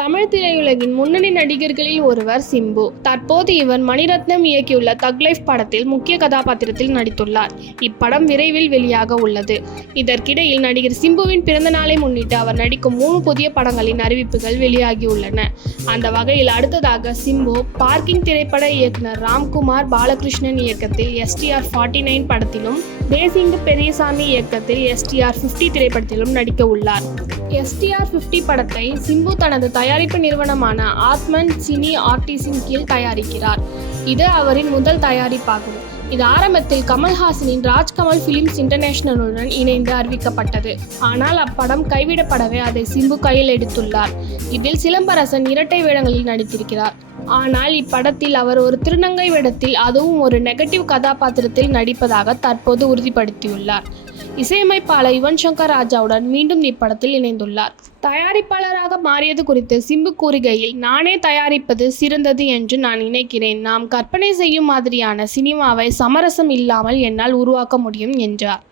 தமிழ் திரையுலகின் முன்னணி நடிகர்களில் ஒருவர் சிம்பு. தற்போது இவர் மணிரத்னம் இயக்கியுள்ள தக் லைஃப் படத்தில் முக்கிய கதாபாத்திரத்தில் நடித்துள்ளார். இப்படம் விரைவில் வெளியாக உள்ளது. இதற்கிடையில் நடிகர் சிம்புவின் பிறந்த நாளை முன்னிட்டு அவர் நடிக்கும் 3 புதிய படங்களின் அறிவிப்புகள் வெளியாகியுள்ளன. அந்த வகையில் அடுத்ததாக சிம்பு பார்க்கிங் திரைப்பட இயக்குனர் ராம்குமார் பாலகிருஷ்ணன் இயக்கத்தில் STR 49 படத்திலும், தேசிங்கு பெரியசாமி இயக்கத்தில் STR 50 திரைப்படத்திலும் நடிக்க உள்ளார். STR 50 படத்தை சிம்பு தனது தயாரிப்பு நிறுவனமான ஆத்மன் சினி ஆர்டிஸின் கீழ் தயாரிக்கிறார். இது அவரின் முதல் தயாரிப்பாகும். இது ஆரம்பத்தில் கமல்ஹாசனின் ராஜ்கமல் பிலிம்ஸ் இன்டர்நேஷனலுடன் இணைந்து அறிவிக்கப்பட்டது. ஆனால் அப்படம் கைவிடப்படவே அதை சிம்பு கையில் எடுத்துள்ளார். இதில் சிலம்பரசன் இரட்டை வேடங்களில் நடித்திருக்கிறார். ஆனால் இப்படத்தில் அவர் ஒரு திருநங்கை வேடத்தில், அதுவும் ஒரு நெகட்டிவ் கதாபாத்திரத்தில் நடிப்பதாக தற்போது உறுதிப்படுத்தியுள்ளார். இசையமைப்பாளர் யுவன் சங்கர் ராஜாவுடன் மீண்டும் இப்படத்தில் இணைந்துள்ளார். தயாரிப்பாளராக மாறியது குறித்து சிம்பு கூறுகையில், நானே தயாரிப்பது சிறந்தது என்று நான் நினைக்கிறேன். நாம் கற்பனை செய்யும் மாதிரியான சினிமாவை சமரசம் இல்லாமல் என்னால் உருவாக்க முடியும் என்றார்.